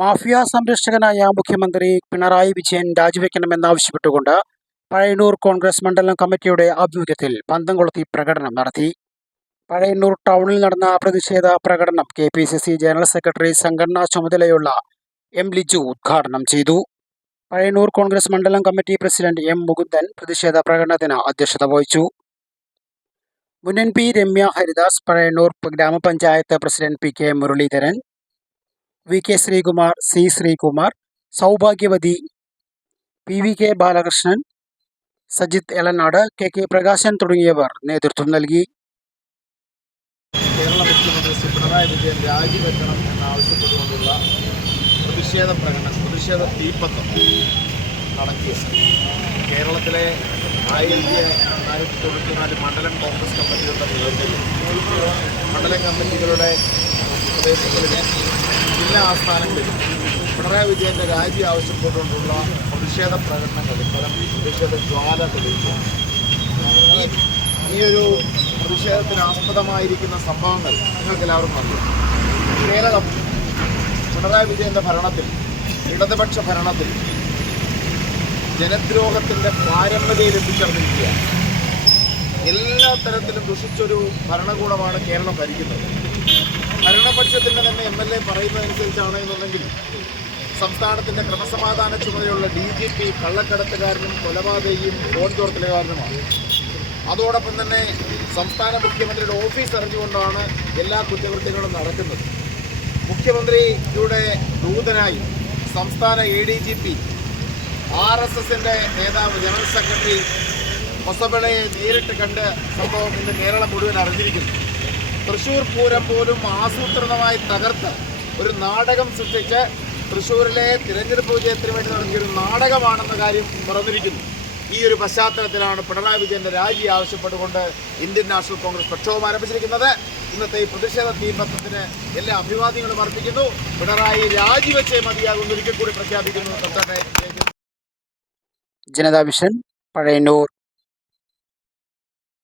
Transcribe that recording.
Mafia സംരക്ഷകനായ മുഖ്യമന്ത്രി പിണറായി വിജയൻ രാജിവെക്കണമെന്നാവശ്യപ്പെട്ടുകൊണ്ട് പഴയന്നൂർ കോൺഗ്രസ് മണ്ഡലം കമ്മിറ്റിയുടെ ആഭിമുഖ്യത്തിൽ പന്തംകൊളുത്തി പ്രകടനം നടത്തി. പഴയന്നൂർ ടൗണിൽ നടന്ന പ്രതിഷേധ പ്രകടനം KPCC ജനറൽ സെക്രട്ടറി സംഘടനാ ചുമതലയുള്ള M. ലിജു ഉദ്ഘാടനം ചെയ്തു. പഴയന്നൂർ കോൺഗ്രസ് മണ്ഡലം കമ്മിറ്റി പ്രസിഡന്റ് M. മുകുന്ദൻ പ്രതിഷേധ പ്രകടനത്തിന് അധ്യക്ഷത വഹിച്ചു. മുൻ MP രമ്യ ഹരിദാസ്, പഴയന്നൂർ ഗ്രാമപഞ്ചായത്ത് president PK Muraleedharan, VK Sreekumar, C. Sreekumar, സൗഭാഗ്യവതി, PVK ബാലകൃഷ്ണൻ, സജിത് എളനാട്, KK പ്രകാശൻ തുടങ്ങിയവർ നേതൃത്വം നൽകി. കേരള മുഖ്യമന്ത്രി ശ്രീ പിണറായി വിജയൻ രാജിവെക്കണം എന്നാവശ്യപ്പെട്ടുകൊണ്ടുള്ള പ്രതിഷേധ തീപ്പന്തം നടത്തിയ കേരളത്തിലെ 1494 മണ്ഡലം കോൺഗ്രസ് കമ്മിറ്റികളുടെ നേതൃത്വത്തിൽ മണ്ഡലം കമ്മിറ്റികളുടെ പ്രദേശങ്ങളിലെ ജില്ലാ ആസ്ഥാനങ്ങളിലും പിണറായി വിജയൻ്റെ രാജി ആവശ്യപ്പെട്ടുകൊണ്ടുള്ള പ്രതിഷേധ പ്രകടനങ്ങളിൽ പ്രതിഷേധ ജ്വാല തെളിയിക്കുകയാണ്. ഈ ഒരു പ്രതിഷേധത്തിന് ആസ്പദമായിരിക്കുന്ന സംഭവങ്ങൾ നിങ്ങൾക്കെല്ലാവർക്കും അറിയാം. കേരളം പിണറായി വിജയൻ്റെ ഭരണത്തിൽ, ഇടതുപക്ഷ ഭരണത്തിൽ ജനദ്രോഹത്തിൻ്റെ പാരമ്പര്യയിൽ എത്തിച്ചേർന്നിരിക്കുകയാണ്. എല്ലാ തരത്തിലും ദുഷിച്ചൊരു ഭരണകൂടമാണ് കേരളം ഭരിക്കുന്നത്. ഭരണപക്ഷത്തിൻ്റെ തന്നെ MLA പറയുന്നതനുസരിച്ചാണ് എന്നുണ്ടെങ്കിൽ സംസ്ഥാനത്തിൻ്റെ ക്രമസമാധാന ചുമതലയുള്ള DGP കള്ളക്കടത്തുകാരനും കൊലപാതകയും ഫോൺ ചോർത്തലുകാരനുമാണ്. അതോടൊപ്പം തന്നെ സംസ്ഥാന മുഖ്യമന്ത്രിയുടെ ഓഫീസ് അറിഞ്ഞുകൊണ്ടാണ് എല്ലാ കുറ്റകൃത്യങ്ങളും നടക്കുന്നത്. മുഖ്യമന്ത്രിയുടെ ദൂതനായി സംസ്ഥാന ADGP, RSSൻ്റെ നേതാവ് ജനറൽ സെക്രട്ടറി ഹൊസബളയെ നേരിട്ട് കണ്ട് സംഭവം ഇന്ന് കേരളം മുഴുവൻ അറിഞ്ഞിരിക്കുന്നു. തൃശ്ശൂർ പൂരം പോലും ആസൂത്രിതമായി തകർത്ത് ഒരു നാടകം സൃഷ്ടിച്ച് തൃശ്ശൂരിലെ തിരഞ്ഞെടുപ്പ് വിജയത്തിന് വേണ്ടി നടത്തിയൊരു നാടകമാണെന്ന കാര്യം മറന്നിരിക്കുന്നു. ഈ ഒരു പശ്ചാത്തലത്തിലാണ് പിണറായി വിജയൻ്റെ രാജി ആവശ്യപ്പെട്ടുകൊണ്ട് ഇന്ത്യൻ നാഷണൽ കോൺഗ്രസ് പ്രക്ഷോഭം ആരംഭിച്ചിരിക്കുന്നത്. ഇന്നത്തെ ഈ പ്രതിഷേധ തീപത്രത്തിന് എല്ലാ അഭിവാദ്യങ്ങളും അർപ്പിക്കുന്നു. പിണറായി രാജിവെച്ചേ മതിയാകുന്ന ഒരിക്കൽ കൂടി പ്രഖ്യാപിക്കുന്നു. ജനതാ വിഷൻ, പഴയന്നൂർ.